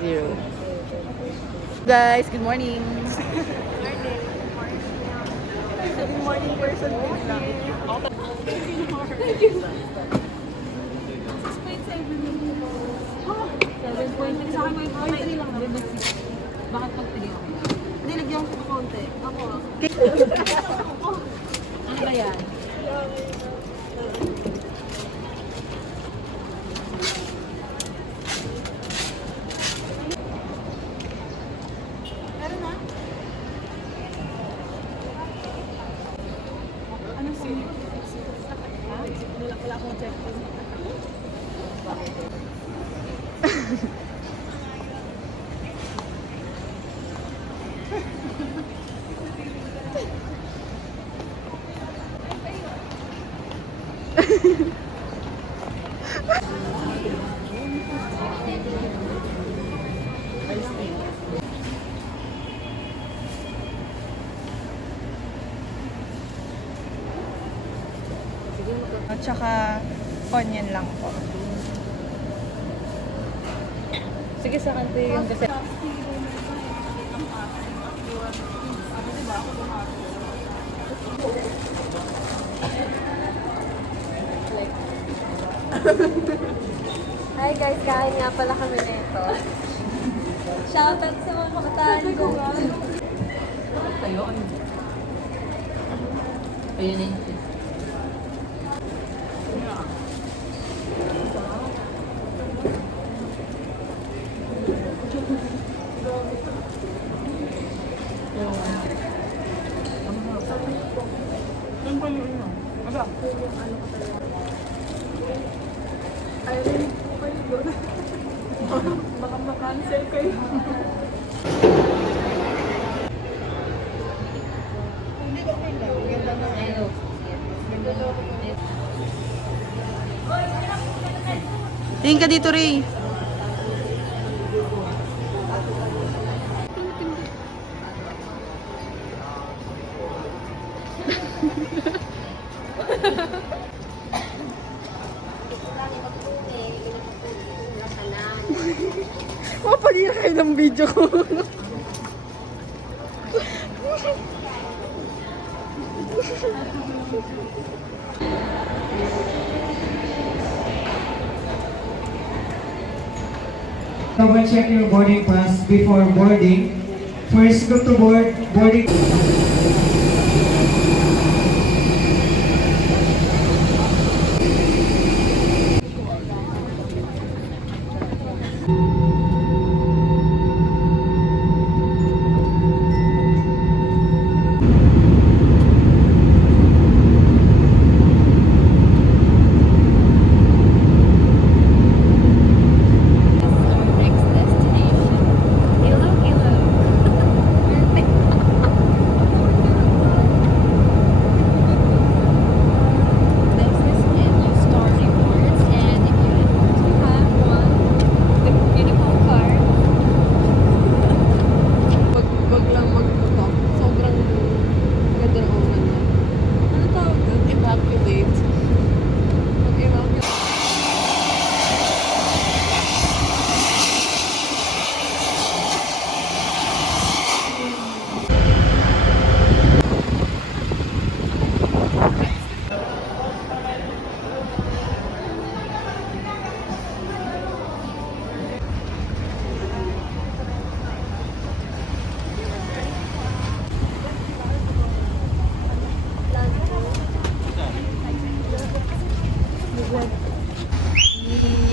0. Guys, good morning. Good morning person din lang. 7.6 sa akin may protein lang. Bakit pag-3 ako? Hindi, lagyan ko konti. Ako. Ano ba yan? Meron na? Ano si? Wala akong check. At saka onion lang po. Sige sa kante yung kasi. Hi guys, kain nga pala kami nito. Shoutout sa mga kabataan ko. Ayun. Ayun eh. Baka makancel kayo. Tingin ka dito, Ray. Mapagira kayo ng video ko. Double check your boarding pass before boarding. First go to boarding.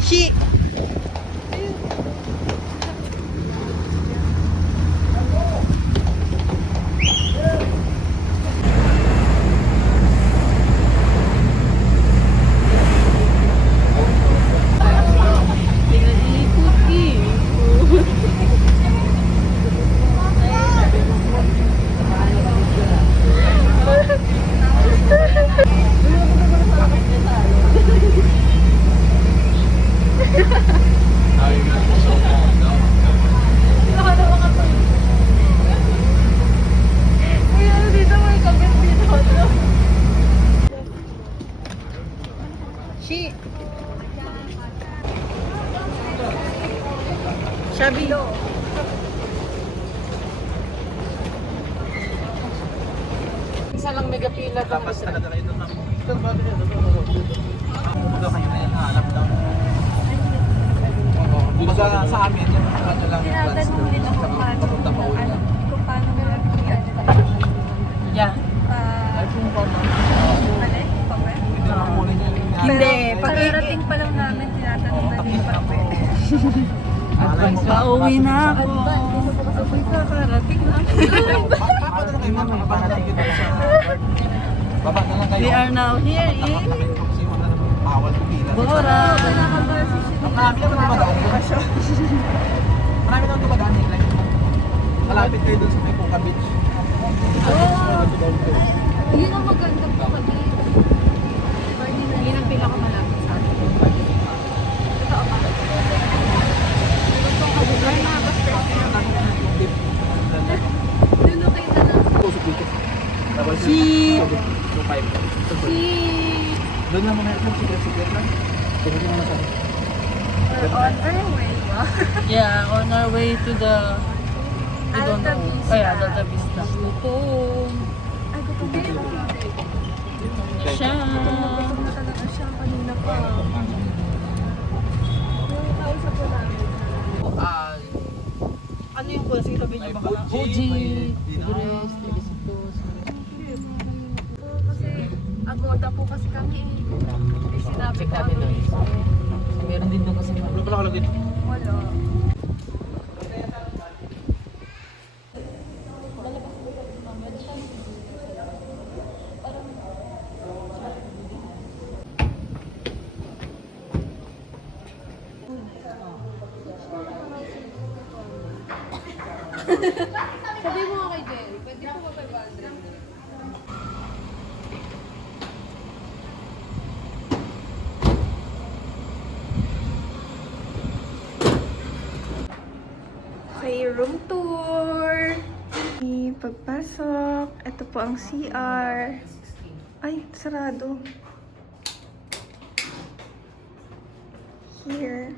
She. She. Shabby. Isa lang megapila ka. Tapos talaga kayo doon, ma'am. Kumbaga kayo na yan, hanap lang. Kumbaga sa amin, yung ano lang yung plans Tinatanong nila kung paano, papunta pa uwi lang. kung paano nila Yeah. Alin? Pape? Hindi lang kunin niya yung Hindi, Pagkarating pa lang namin, tinatanong na yung pape. Advance pa. Pauwi na ako. Sabay ka, karating lang. Baba na lang kayo, ma'am. Baba na lang kayo doon sa park. Baba na lang kayo. We are now here in Namin ko kasi wala naman bawal pumila. Bora. Marami naman dumadaan. Marami naman dumadaan. Like, malapit kayo doon sa may Puka Beach. Yun ang maganda po kasi. Yun ang pinakamalapit sa atin. Totoo ka. Ay, nakaka-stress na yung kanya. Lulukay na lang. Tusok dito. Sheep. 2.5. Doon lang muna yung secret lang. Tingnan mo na sa We're on our way, ba? Yeah, on our way to the we don't Alta know. Vista. Oh yeah, Alta Vista. Home. Ay, gutom na yun. Siya. Gutom na talaga siya kanina pa. Yung kausap ko namin. Ano yung kuya? Sige, sabihin niyo baka. Fuji, may Grace, Telesitos. Kasi agoda po kasi kami eh. Eh, sinabi Check ko natin ano doon. eh. Meron din doon kasi. Wala pala kalagay. Wala. Sabi mo nga kay Jerry, pwede po ba 500? Okay, room tour. Okay, pagpasok. Ito po ang CR. Ay, sarado. Here.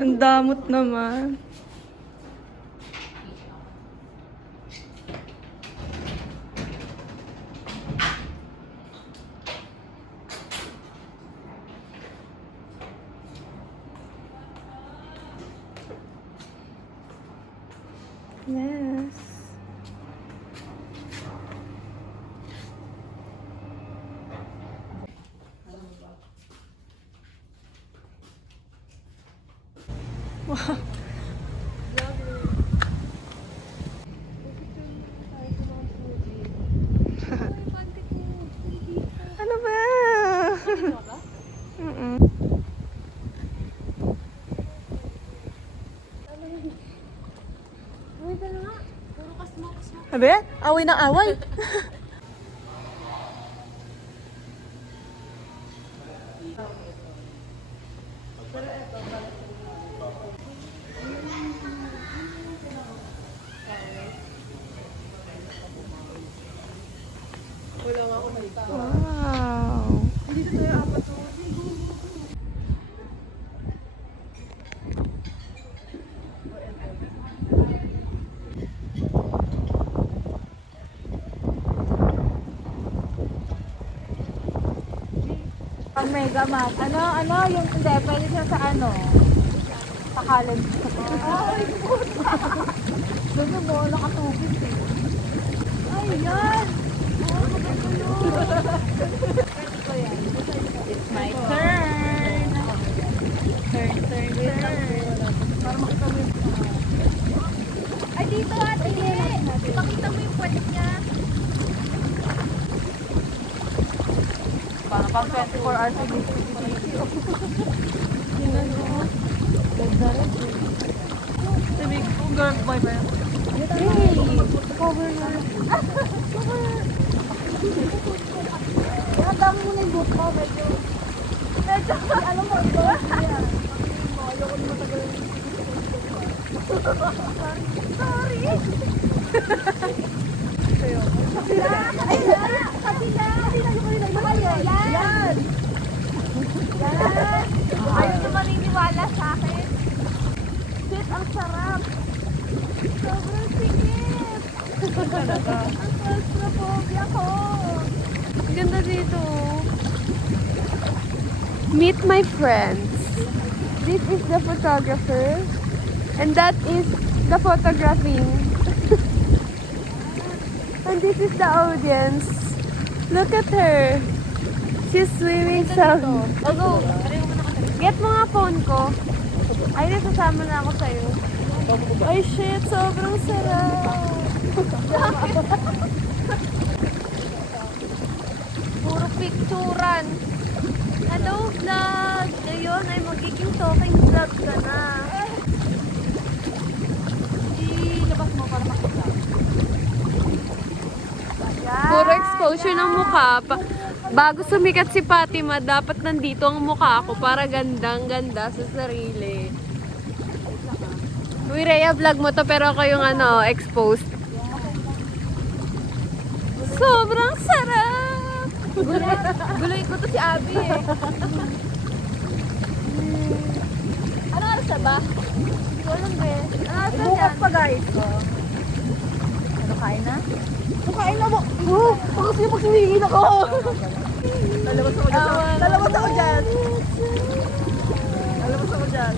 Ang damot naman. Yes. Ano ba? Mm-mm. Sabi? Away ng away. Wow. Ang Mega Max. Ano, yung hindi, pwede siya sa ano? Sa college. Ay, doon yung mo, nakatubig eh. Ay, yan! Oo, maganda yun. Pwede ko yan. It's my turn. Turn. Para makita mo yung... Ay, dito ate! Pakita mo yung puwet niya. Para pang 24 hours a day. Sabi ko, girl, boyfriend. Hey! Cover na. Ihanda mo muna yung book mo, medyo... Alam mo, ito? Yan. Ayoko na matagal. Sorry. Ayaw na maniniwala sa akin. Shit, ang sarap. Sobrang sikip. Ang claustrophobia ko. Ang ganda dito. Meet my friends. This is the photographer. And that is the photographing. And this is the audience. Look at her. She's swimming some. Oh, go. Get mo nga phone ko. Ay, nasasama na ako sa'yo. Ay, shit. Sobrang sarap. Puro picturan. Hello, vlog. Ngayon ay magiging talking vlog ka na. Ilabas mo para makita. Puro exposure ng mukha. Bago sumikat si Fatima, dapat nandito ang mukha ko para gandang-ganda sa sarili. Uy, Rhea, vlog mo to pero ako yung exposed. Sobrang sarap! Guloy ko to si Abby eh. Ano oras na ba? Hindi ko alam eh. Ano oras na Bukas yan? pa guys. Ano kain na? Kain na mo. Bakit siya magsumingin ako? Lalabas ako dyan. Lalabas ako dyan. Lalabas ako dyan.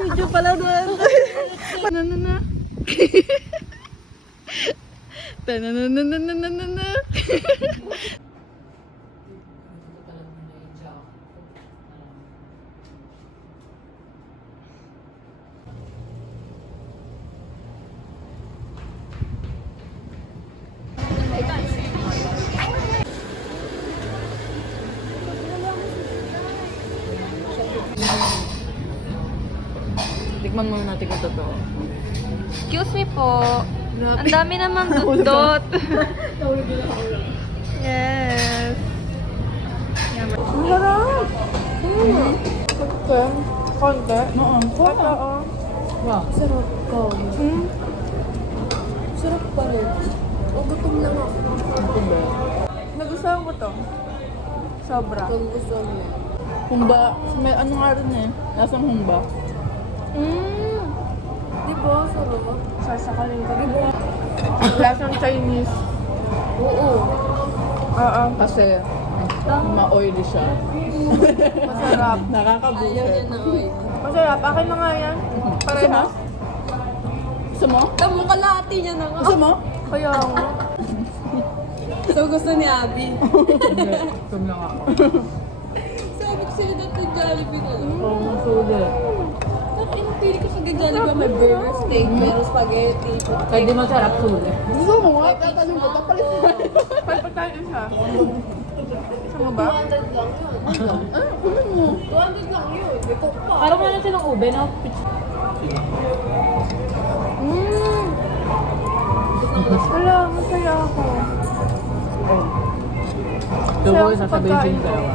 Video pala doon. Tananana. Tananana. Tikman muna natin kung totoo. Excuse me po. Ang dami naman dot-dot. Yes. Ang harap. Konti. Oo. Oo. Wow. Sarap ko. Sarap pa rin. O, gutom lang ako. Nagustuhan ko to. Sobra. Gusto niya. Humba. May ano nga rin eh. Lasang humba. Di ba? Sarap. Sasakalin ko. Di ba? Lasang Chinese. Oo. Oo. Kasi ma-oily siya. Masarap. Nakakabuset. Masarap. Akin na nga yan. Parehas. Gusto mo? Tamo kalahati niya na nga. Gusto mo? Kaya nga. So gusto ni Abby. Hindi. Gusto lang ako. Sabi ko sa'yo dati Jollibee na lang. Oo, masulit. Pili ko sa Jollibee, may burger, steak, meron spaghetti. Pwede masarap sulit. Gusto mo nga? Tatanong ko. Kapalit mo. Palit tayo isa. Gusto mo ba? 200 lang yun. Kunin mo. 200 lang yun. May coke pa. Parang wala na silang ube, no? Wala, masaya ako. Tubo yung sasabihin ko yung dalawa.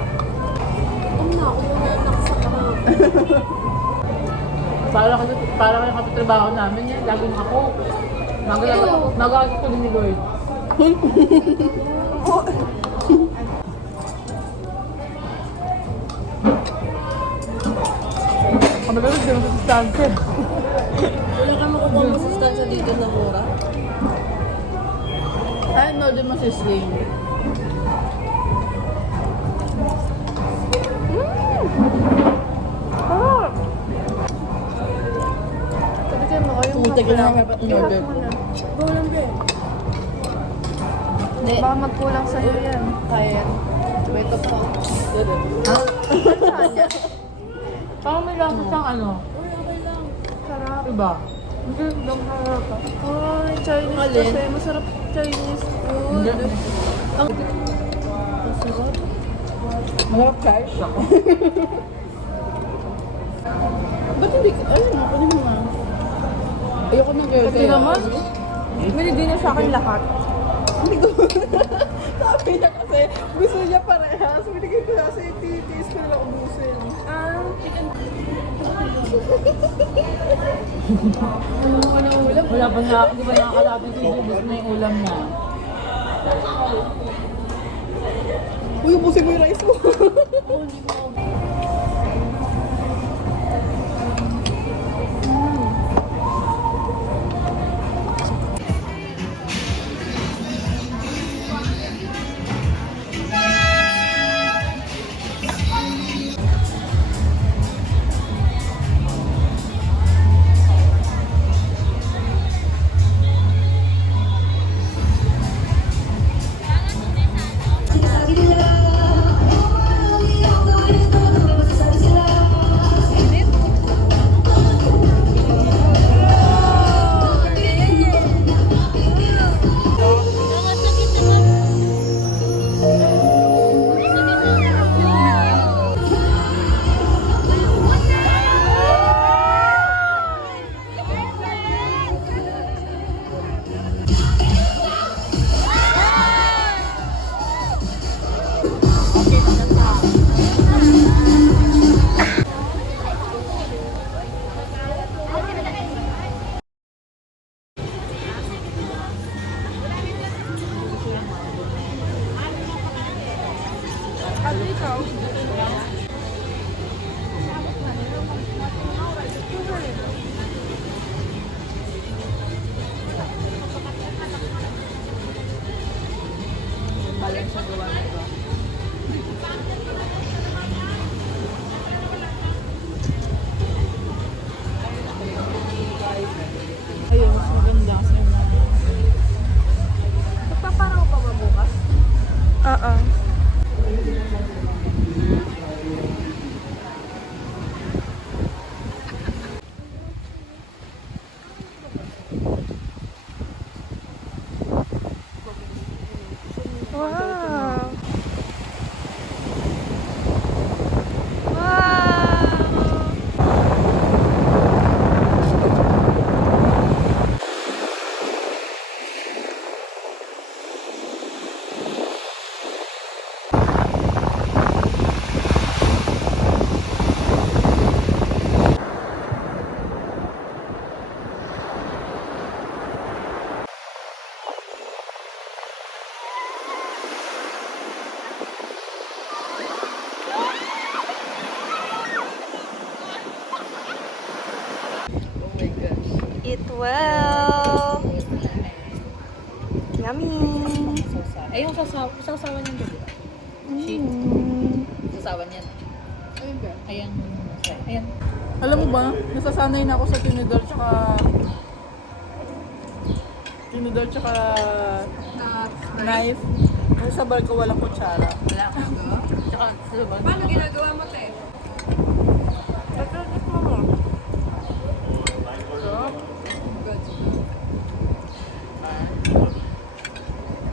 Para kayo katatrabaho namin yan. Lagi ako. Magagat ko din ni Lord. Kami gano'n din sa sustansya. Wala ka makukuha mo sustansya dito na mura. Ay, no, di masisling. Sabihin mo kayo. Putik na nga dapat in-order ko. Kulang din. Baka magkulang sa'yo yan. Kaya yan. Ito pa. Saan yan? Parang may lang siyang ano. Sarap. Diba? Ang harap. Ay, Chinese Alin? kasi. Masarap Chinese food. Hindi. Masarap. Masarap guys. Ba't hindi ka? Ayun, pwede mo nga. Kasi naman, binigay niya sa akin lahat. Hindi ko. Sabi niya kasi, gusto niya parehas. Binigay ko kasi titiis ko na ubusin. Wala pa nga, di ba nakakalapit si Jubis na yung ulam niya. Uy, ubusin mo yung rice mo. Ayun, mas maganda kasi Magpaparang ko pa ba bukas? Oo. Wow! Wow! Eat well! Yummy! Ay, yung sasawan niyan ba? Sasawan niyan. Ayun ba? Ayan. Ayan. Alam mo ba, nasasanay na ako sa tinidor tsaka knife. Kasi sa barko walang kutsara. Wala ka. Tsaka, sa ba? Paano ginagawa mo, te?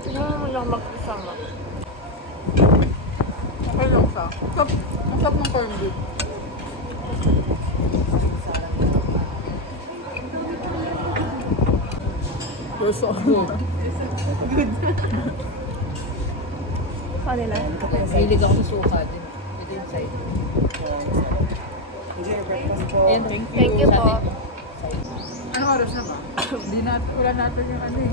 Tingnan mo lang mag-isama. Okay lang siya. Ang sarap ng corned beef. You're so good. Kanila? Mahilig ako sa suka din. Ito inside. Ayan, Thank you po. Ano oras na ba? Wala natin yung ano eh.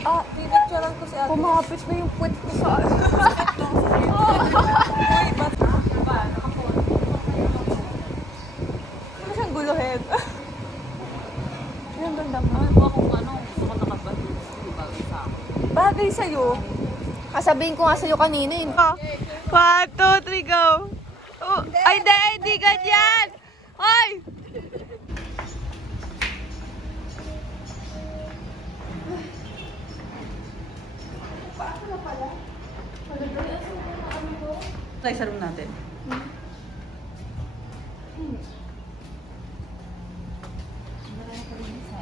Ah, pinicturean ko si ate. Kumapit na yung puwet ko sa ano. Ano siyang guluhin? Yung ganda mo. Bagay sa'yo. Kasabihin ko nga sa'yo kanina eh. 1, 2, 3, go! Oh, ay, hindi ganyan! Ay! Try sa room natin.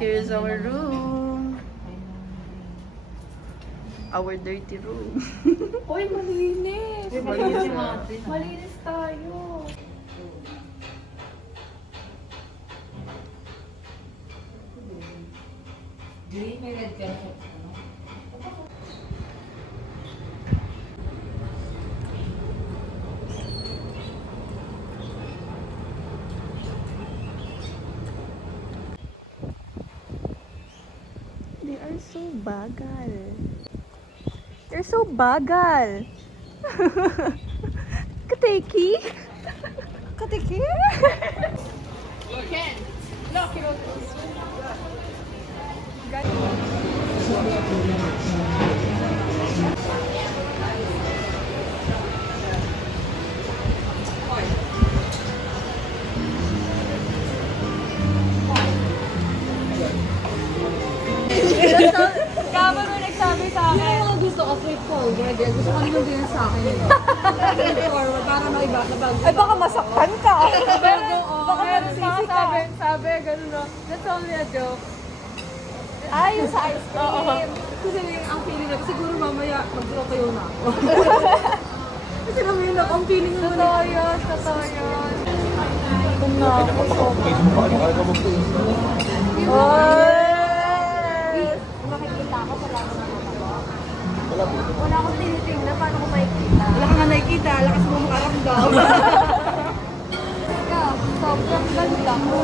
Here's our room. Our dirty room. Uy, malinis. Malinis yung ate. Malinis tayo. Green, may red ka. They are so bagal. They're so bagal. Kateki? Kateki? Kama mo nagsabi sa akin. Yung mga gusto ko, straightforward. Eh. Gusto ko nyo din sa akin. Straightforward, para maiba na bago. Ay, baka masaktan ka. Pero, Baka pero magsisi ka. sabi, gano'n no. That's only a joke. Ay, yung sa ice cream. Kasi ang feeling natin, siguro mamaya magtatayo na ako. Kasi naman ang feeling naman. Totoo yun, totoo yun. Kung na ako, makikita ako, wala naman ako. Wala akong tinitingnan, paano ko makikita? Wala ka nga nakikita, lakas mo makaramdam. Teka, sobrang ganda ko.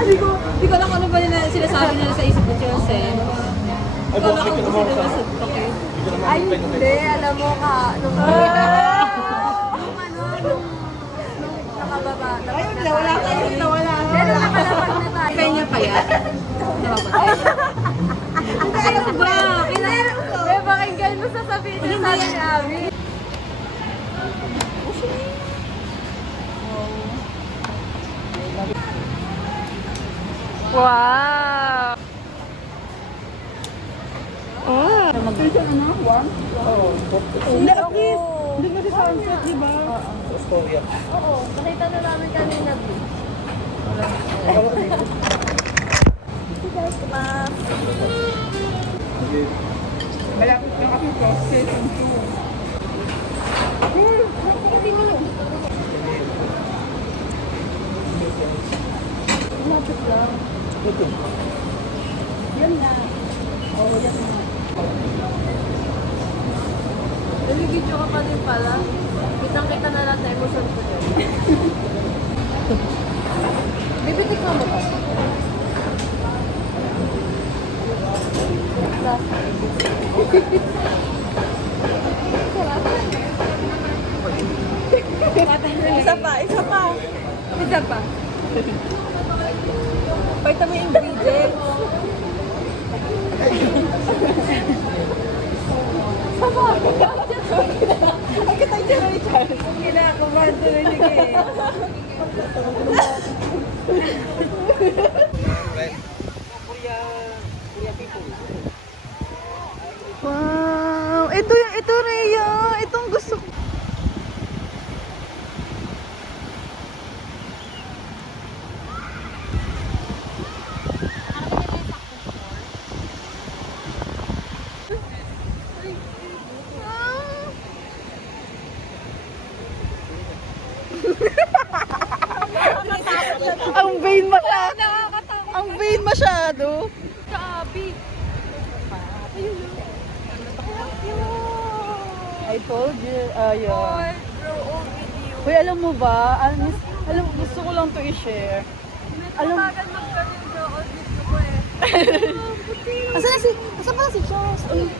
Hindi ko alam kung ano ba nila sinasabi nila sa isip ko, Chelsea. Hindi ko alam kung sino nasa okay. Ay, hindi, alam mo ka, nung nakababa. Ayun, Nawala kayo, nawala. Pero nakalapag na tayo. Kanya kaya? Hindi, alam mo ba? Kailangan ko. Eh, pakinggan mo sasabihin niya sa akin, Abby. Wow! Hindi, at least. Hindi mo si sunset, di ba? Oo, nakita na namin kanina. Malapit na kami process. Lapit lang. Yan na. Oo, yan na. Nag-video ka pa din pala. Kitang-kita na lang sa emotion ko dyan. Bibitik mo ba? Isa pa, isa pa. Isa pa. Pakita mo yung ingredients. Ay, kita yung Jerry Charles. Kinakabahan tuloy niya eh. Wow! Ito Rhea! Itong gusto ko. Ang vain masyado. Ang vain masyado. Abby! I told you. Ayun. Bro, oh, video. Uy, alam mo ba? Alam mo, gusto ko lang to i-share. Alam mo, Bagal magkaroon bro, oh, video ko eh. asan pala si Charles? Uy.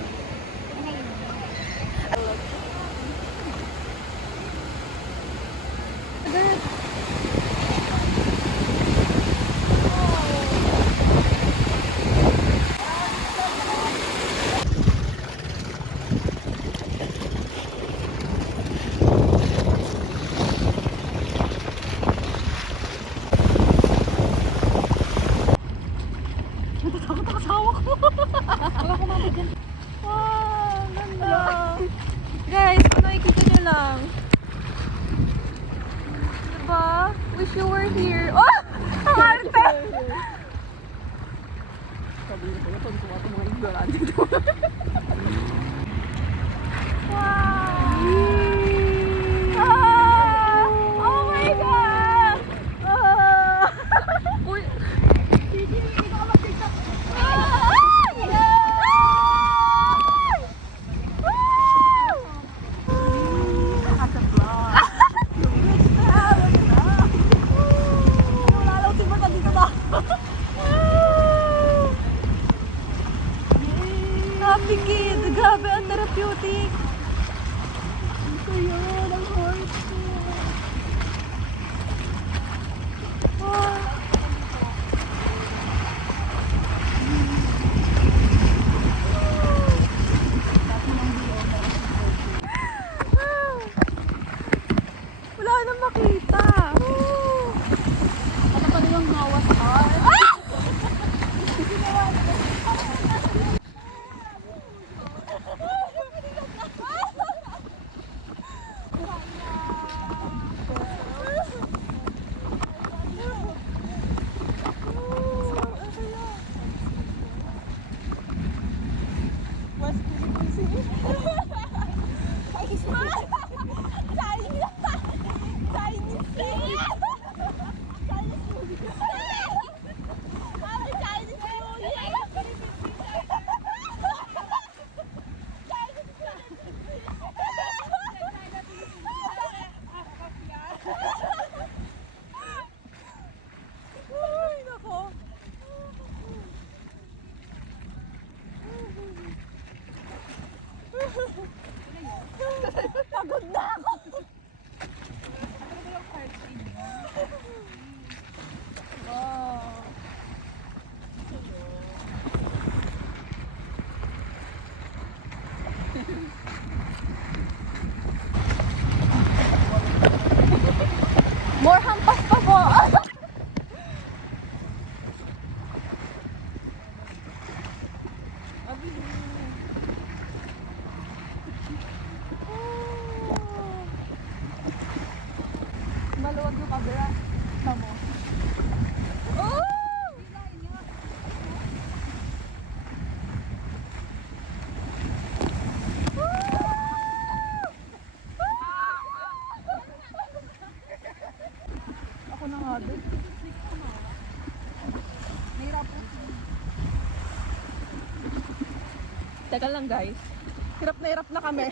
Wow, ganda. Guys, kung nakikita nyo lang. Diba? Wish you were here. Oh! Ang arte! Wow! Ah! Oh my God! Ah! Uy! Pagod na ako. Oh. More hampas pa po. Maluwag yung kabila. Tamo. Oh! Ako na nga doon. Teka lang guys. Hirap na kami.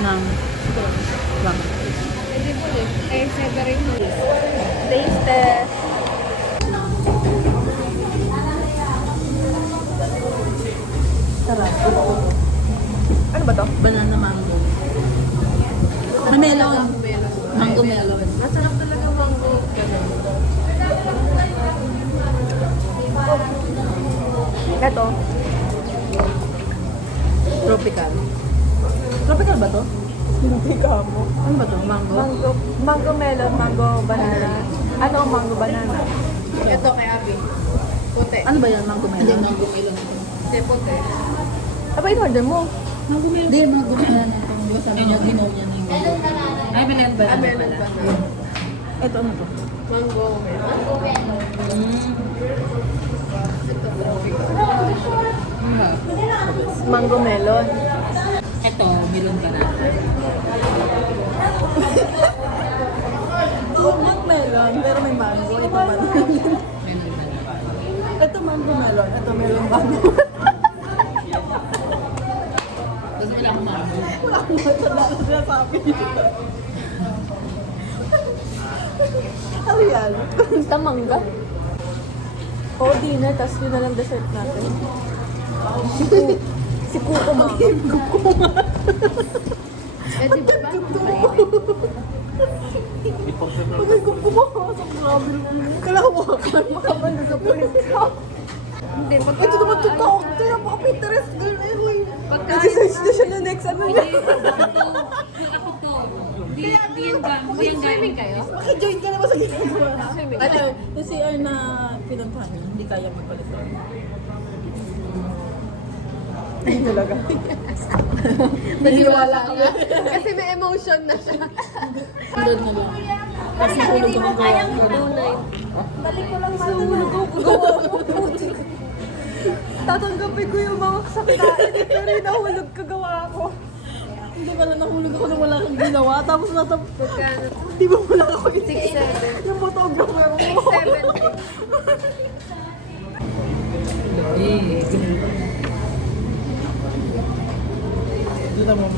Nang. Lang. Taste test. Sarap. Ano ba to? Banana mango. Melon. Mango melon. Masarap talaga mango. Ito. Tropical. Tropical ba to? Hindi ka mo. Ano ba to? Mango? Mango melon, mango banana. Ano ang mango banana? Ito kay Abby. Puti. Ano ba yan? Mango melon? Hindi, mango melon. Hindi, puti. Aba, in-order mo. Mango melon. Hindi, mango melon. Di ba sabi niya, ginaw niya na yung mango. Ay, melon ba? Ah, melon ba? Ito ano to? Mango melon. Mango melon. Ito, melon banana. Mango melon, pero may mango. Ito banana. Melon banana. Ito mango melon. Ito melon mango. Gusto mo lang akong mango. Wala akong matanda na sinasabi dito. Ano yan? Basta mangga. Oo, dinner, tapos yun na lang dessert natin. Si Kuko ma. Pwede ba ba? Pagay ko pumasok, grabe. Kalawakan, makabalo sa pulis ka. Hindi, pagka... Ito naman tutok. Kaya baka Pinterest girl eh. Huy. Pagka... Nag-search na siya na next ano niya. Ako to. Hindi yan ba? Hindi yan Swimming kayo? Makijoin ka naman sa ginagawa. Swimming. Ano, yung CR na pinuntahan, hindi kaya magpalit. Hindi talaga. Naghiwala ka. Kasi may emotion na siya. Doon na lang. Kasi tulog ako gawa ko. Balik ko lang matulog ako gawa mo. Tatanggapin ko yung mga saktaan pero yung nahulog kagawa ko. Hindi pala nahulog ako nang wala kang ginawa. Tapos nasa... Di ba wala ako 6'7". yung photographer mo. 6'7". Dito mo.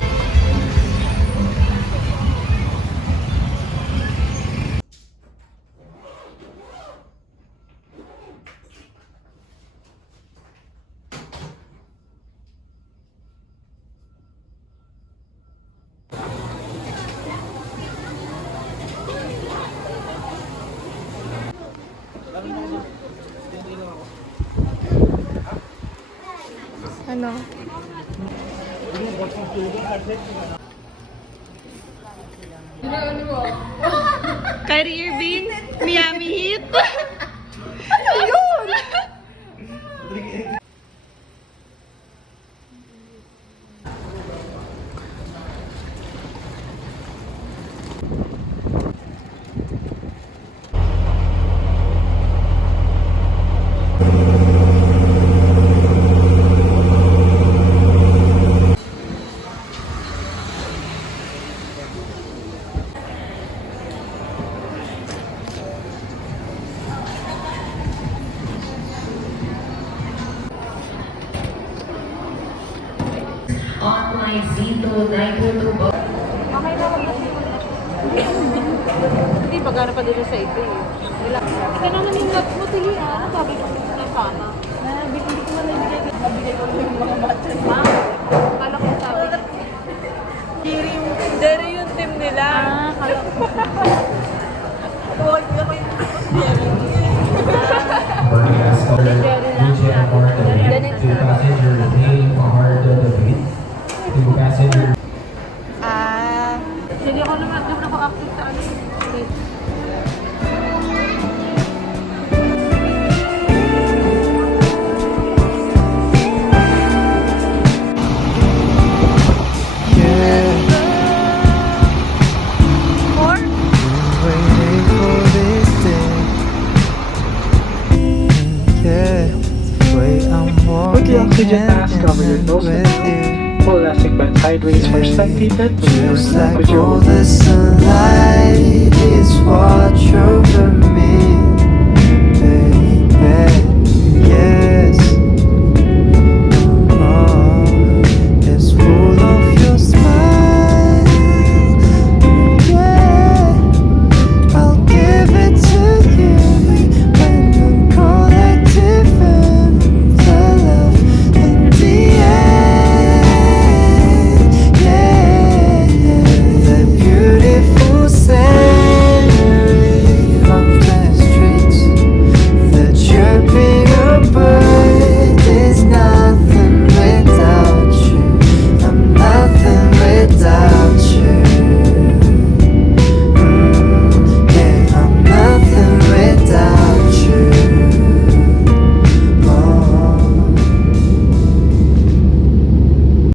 Ano? Kyrie Irving, Miami Heat. Okay na ako. Hindi, pagkano pa dito sa ito eh. Ito naman yung nuts mo, sige ah. Sabi ko na sana. Hindi ko man nabigay. Nabigay ko yung mga matcha. Ma, kala ko sabi niya. Jerry yung team nila. Kala ko. Huwag niya ko yung Jerry. Boarding escalator, wheelchair marker, to passenger name, hard to the beat, to passenger. Hindi ako naman, di ako active sa ano. Waiting for this day. Yeah, the way I'm Put the walking oxygen mask hand over your in nose hand and with mouth. you. Pull elastic band sideways for spectated. Just like all the sunlight is watch over me.